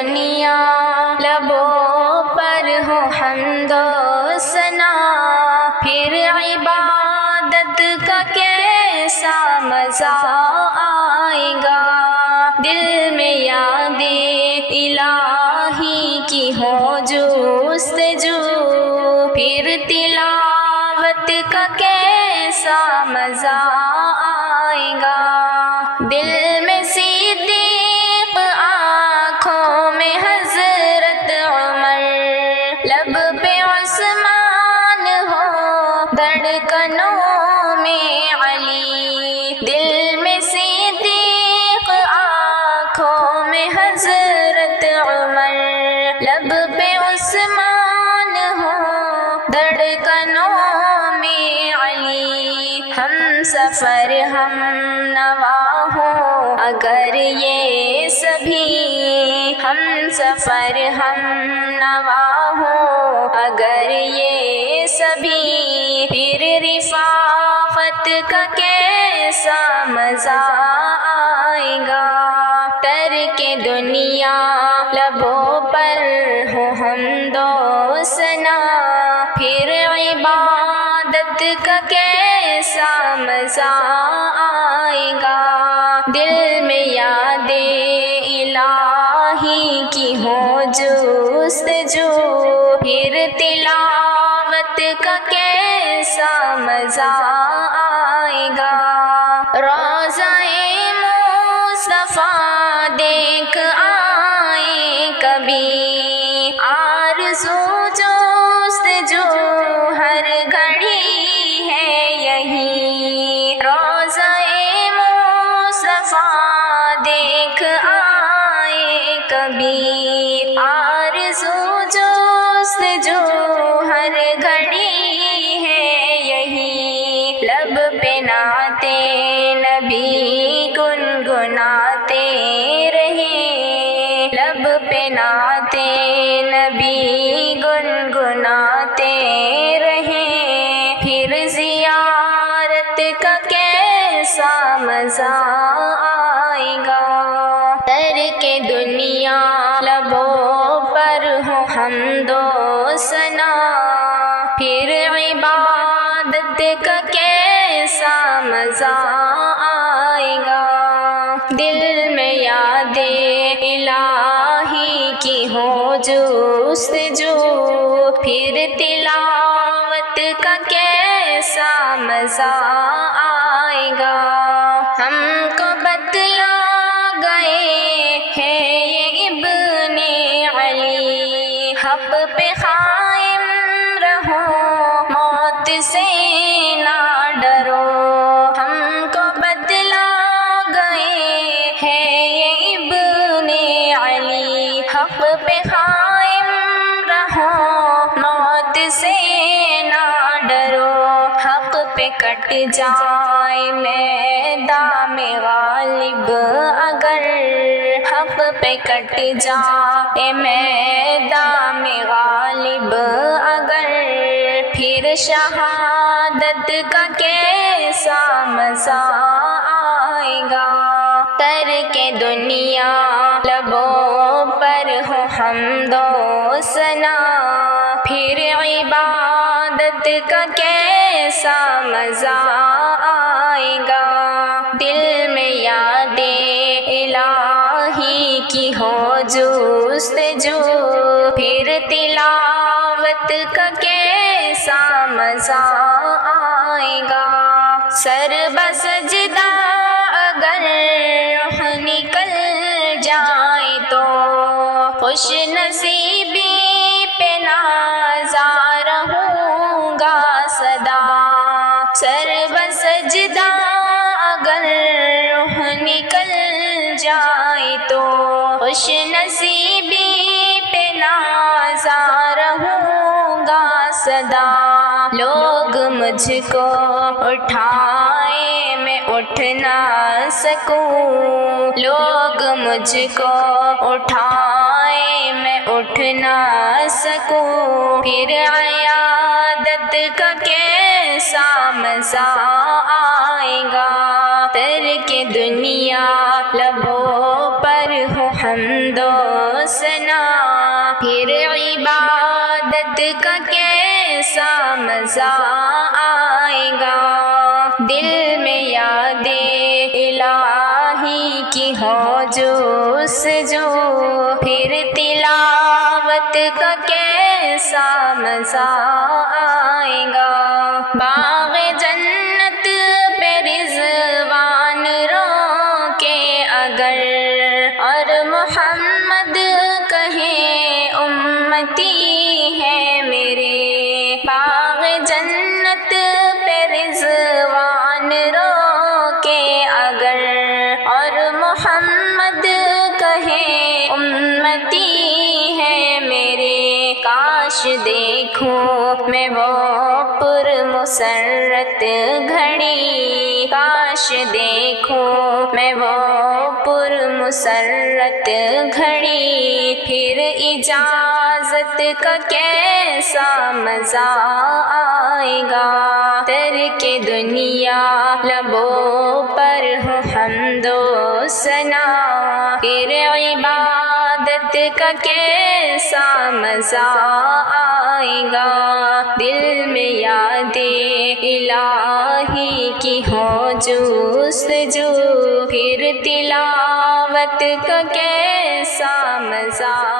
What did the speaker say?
دنیا لبوں پر ہو حمد و ثنا، پھر عبادت کا کیسا مزہ آئے گا۔ دل میں یاد الہی کی ہو جستجو، پھر تلاوت کا کیسا مزہ آئے گا۔ دل میں صدیق، آنکھوں میں حضرت عمر، لب پہ عثمان ہو دھڑکنوں میں علی۔ دل میں صدیق، آنکھوں میں حضرت عمر، لب پہ عثمان ہو دھڑکنوں میں علی۔ ہم سفر ہم نوا ہوں اگر یہ سبھی، ہم سفر ہم نوا ہوں اگر یہ سبھی، پھر رفاقت کا کیسا مزہ آئے گا۔ ترک دنیا لبوں پر ہو حمد و ثنا، پھر عبادت کا کیسا مزہ آئے گا۔ دل میں یاد الہی کی ہو جستجو، پھر تلاوت کا کیسا مزہ آئے گا۔ روضہ مصطفیٰ دیکھ آئے کبھی، آرزو جستجو ہر گھڑی ہے یہی۔ روضہ مصطفیٰ دیکھ آئے کبھی، آرزو جستجو ہر گھڑی ہے یہی۔ لب پہ نعت نبی گنگناتے رہے، لب پہ نعت نبی گنگناتے رہے، پھر زیارت کا کیسا مزہ آئے گا۔ ترک دنیا لبوں پر ہو حمد و ثنا، پھر عبادت کا کیسا مزہ آئے گا۔ دل میں یاد الہی کی ہو جستجو، پھر تلاوت کا کیسا مزہ آئے گا۔ ہم کو بتلا گئے ہیں یہ ابن علی، حق پہ قائم رہو موت سے نہ ڈرو۔ ہم کو بتلا گئے ہیں یہ ابن علی، حق پہ قائم رہو موت سے نہ ڈرو۔ حق پہ کٹ جائے میدان میں غالب اگر، حق پہ کٹ جائے میدان میں غالب اگر، پھر شہادت کا کیسا مزہ آئے گا۔ ترک دنیا لبوں پر ہو حمد و ثنا، پھر عبادت کا کیسا مزہ آئے گا۔ دل میں یاد الہی کی ہو جستجو، پھر تلاوت کا کیسا مزہ آئے گا۔ سر بسجدہ اگر روح نکل جائے تو، خوش نصیبی پہ نازا رہوں گا سدا۔ سر بسجدہ اگر روح نکل جائے تو، خوش نصیبی پہ نازا رہوں گا سدا۔ لوگ مجھ کو اٹھائے میں اٹھ نہ سکوں، لوگ مجھ کو اٹھائے میں اٹھ نہ سکوں، پھر عیادت کا کیسا مزہ آئے گا۔ ترک دنیا لبوں پر ہو حمد و ثنا، مزہ آئے گا۔ دل میں یاد الہی کی ہو جستجو، پھر تلاوت کا کیسا مزہ آئے گا۔ باغ جنت پہ رضوان روکے اگر، اور محمد کہیں امتی ہے میرے، باغ جنت پہ رضوان روکے اگر، اور محمد کہیں امتی ہے میرے، کاش دیکھوں میں وہ پر مسرت گھڑی، کاش دیکھوں میں وہ پر مسرت گھڑی، پھر اجازت کا کیسا مزہ آئے گا۔ ترک دنیا لبوں پر ہو حمد و ثنا، پھر عبادت کا کیسا مزہ آئے گا۔ دل میں یاد الہی کی ہو جستجو، پھر تلاوت کا کیسا مزہ